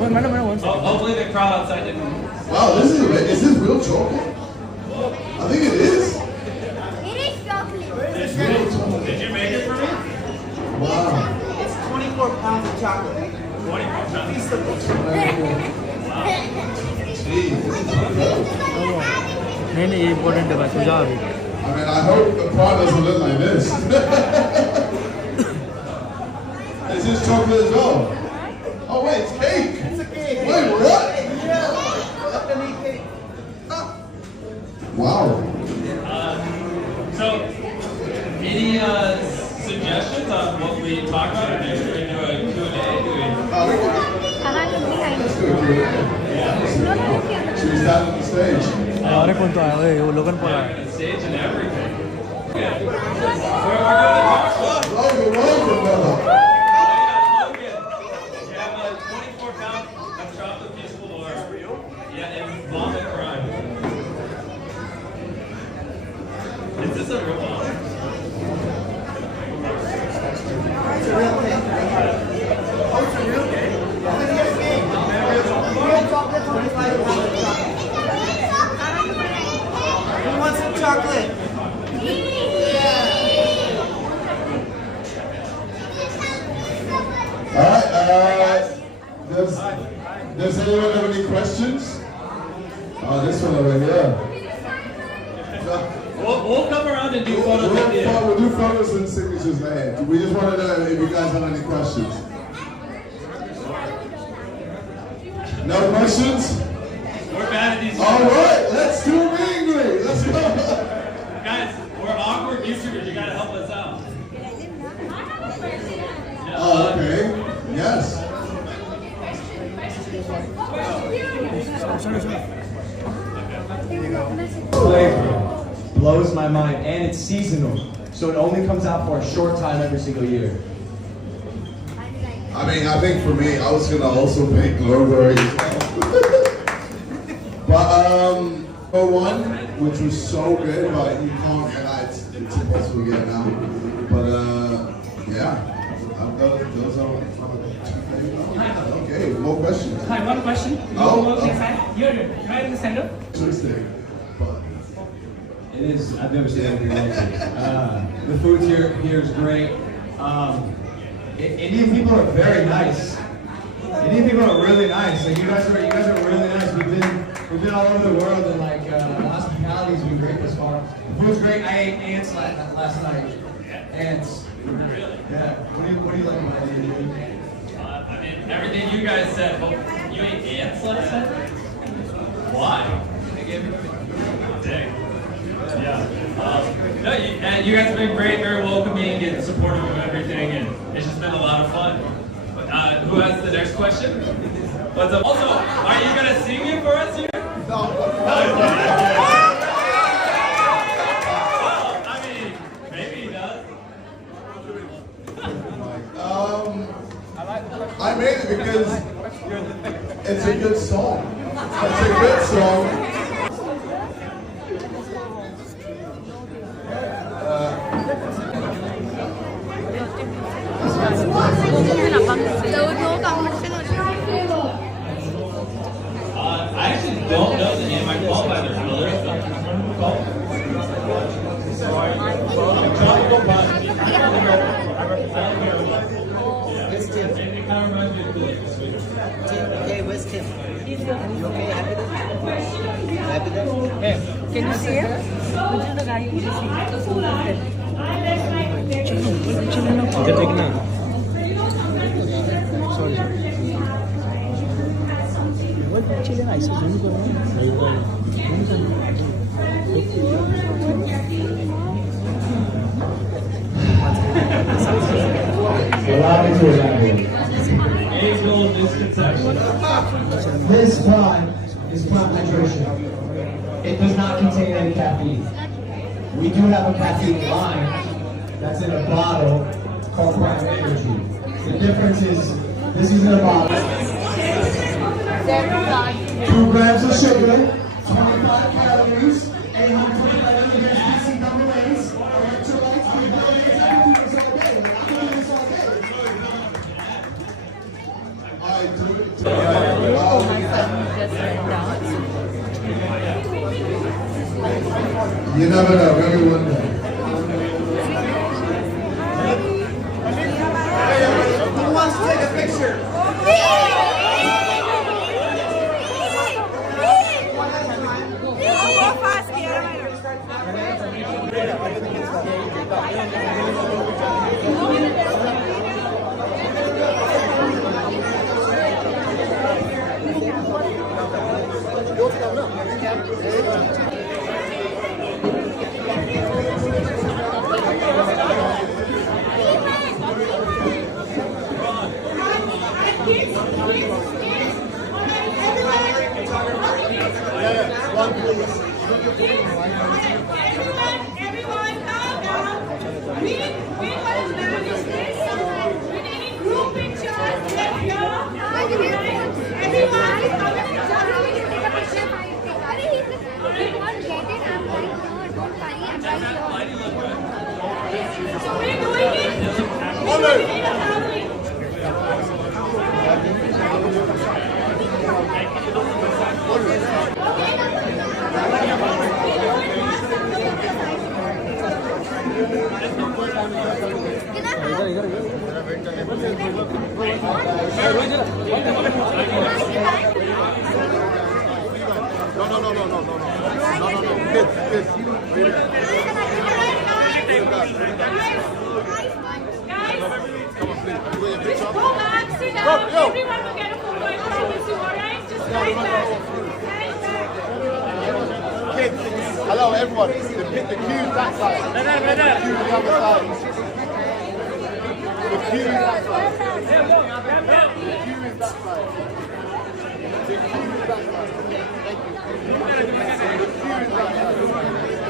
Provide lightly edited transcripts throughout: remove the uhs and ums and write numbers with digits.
Hopefully the crowd outside didn't. Wow, is this real chocolate? I think it is. It is chocolate. It's real chocolate. Did you make it for me? Wow. It's 24 pounds of chocolate. 24 pounds. Piece of picture. Jeez, this is incredible. नहीं important है बस सुझाव है. I mean, I hope the pot doesn't look like this. Is this chocolate as well? Oh wait, it's cake. It's a cake. Wait, what? Yeah. Lemon cake. Wow. So, any suggestions on what we talk about, or should we do a Q&A? Let's do it. Should we stand on the stage? अरे कौन तो आया है वो लोगन पर आया. Stage and everything. Yeah. We're doing the talk show. Logan, brother. Logan, you have a 24 pound of chocolate piece galore. Yeah, and vomit crime. Is this a real one? It's a real cake. Oh, it's a real cake? Real chocolate, 25 pounds of chocolate. Who wants some chocolate? Alright, does anyone have any questions? Oh, this one over here. We'll come around and do photos at the end. We'll do photos and signatures later. We just want to know if you guys have any questions. No questions? We're bad at these. Alright, let's do angry. Let's go. Guys, we're awkward YouTubers. You gotta help us out. Oh, okay. Yes. Flavor blows my mind, and it's seasonal, so it only comes out for a short time every single year. I mean, I think for me, I was gonna also pick glowberry as well. But for one, which was so good, but you can't get that. It's impossible to get now. But yeah, those are okay. More questions. Hi, one question. You're right in the center. Interesting. But It is. I've never seen anything like it. The food here is great. Indian people are very nice. Indian people are really nice. Like you guys are really nice. We've been all over the world, and like the hospitality's been great this far. The food's great. I ate ants last night. Ants. Really? Yeah. What do you like about Indian food? I mean, everything you guys said. But you ate ants last night? Why? Dang. Yeah. No, and you guys have been great, very welcoming, and supportive of everything, and it's just been a lot of fun. Who has the next question? What's up? Also, are you gonna sing it for us here? no. Well, I mean, maybe he does. I made it because it's a good song. It's a good song. I actually don't know the name. I call by their colors. Tropical punch. Where's Tim? It kind of reminds me of Billy this week. Okay, where's Tim? You okay? Happy then? Happy then? Can you see it? Which is the guy you see? इधर देखना. Sorry. वो पीछे लेना ऐसे zoom करना. सही बात. Allow me to elaborate. Age-old misconception. This pod is plant nutrition. It does not contain any caffeine. We do have a caffeine line that's in a bottle called Prime Energy. The difference is this is in a bottle. 2 grams of sugar, 25 calories, 825 milligrams BCAAs, electrolytes, vitamins, everything is all day. I'm doing this all day. I do it. You never know, maybe one day. Who wants to take a picture? Everyone, calm down. We want to manage this. We're taking group pictures. Let's go. Everyone, come and take a picture. He won't get it. I'm like, no, don't worry. I'm right here. So we're doing it. We're doing it in a family. Just go back, sit down. Everyone will get a photo. I promise you, alright? Just stand back. Stand back. Kids, hello everyone. The queue's that side. The queue's the other side. The queue is that side. The queue is that side. The queue is that side. Thank you. The queue is that side.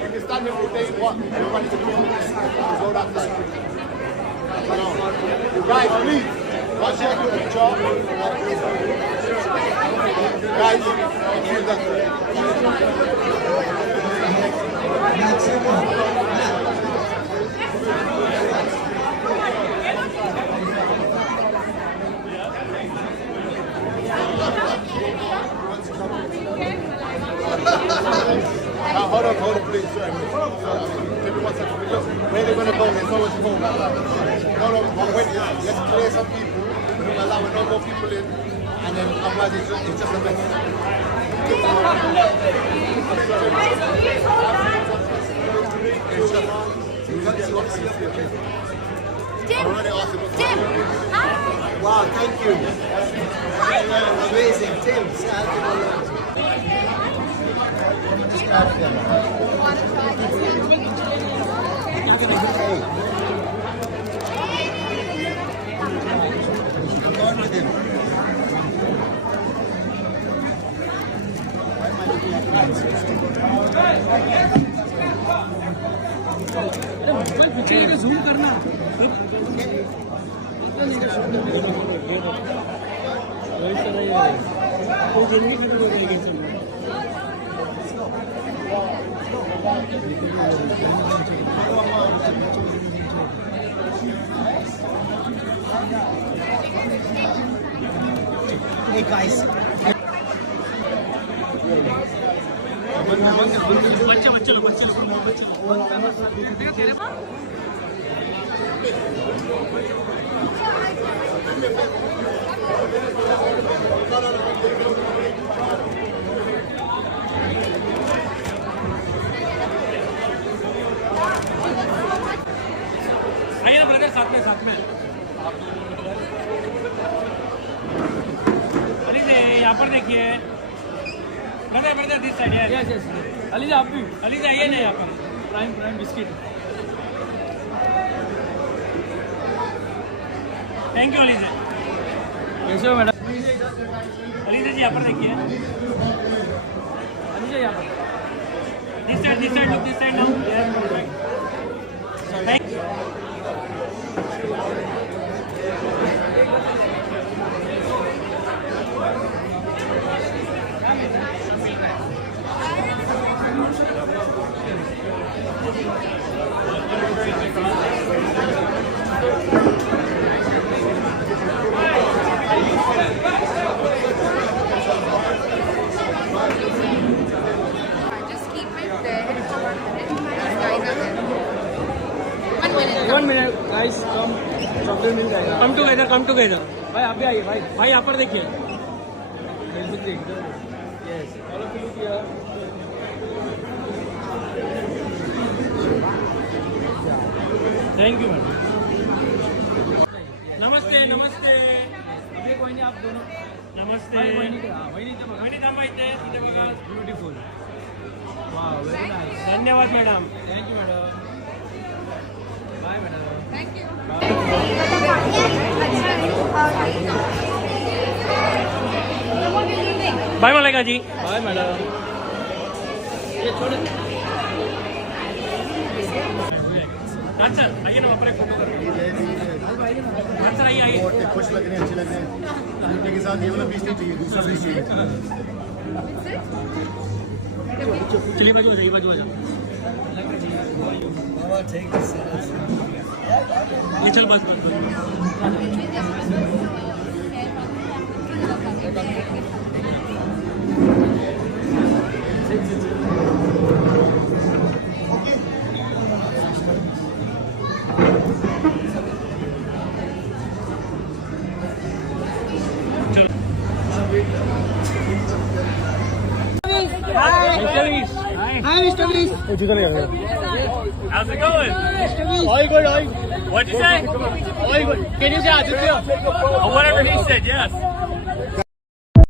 You can stand there all day and watch. Everybody can go that side. Guys, please. Once you have your picture, guys, the queue is that side. Hold on, please. Sorry. Give me 1 second. Look, where they're going to go, there's nowhere to go. No, wait. Let's clear some people. We're not allowing no more people in. And then otherwise it's just a mess. Tim. Wow, thank you. Amazing. Tim, say hi to the Want to try this zoom करना Hey guys. आइए ना brother साथ में अली जी यहाँ पर देखिए brother this side है yes Ali ji आप भी अली जी आइए ना यहाँ पर prime biscuit thank you Ali ji कैसे हो मैडम अली जी यहाँ पर देखिए अली जी यहाँ पर this side look this side now thank you Just keep it there. Come together भाई आप भी आइए भाई यहाँ पर देखिए थैंक यू मैडम नमस्ते अभी कोई नहीं आप दोनों नमस्ते वहिनी थांबा इथे बघा ब्युटिफुल धन्यवाद madam thank you madam bye madam bye Malaika ji bye madam अच्छा आइए ना अपने फोटो अच्छा आइए खुश लग रहे हैं अच्छे लग रहे हैं जूते के साथ ये वाला पीस नहीं चाहिए दूसरा पीस चाहिए चलिए बाजू आ जाओ ये चल बस Hi, Mr. Beast. How's it going? All good. What'd you say? All good. Can you say Aditya? Whatever he said, yes.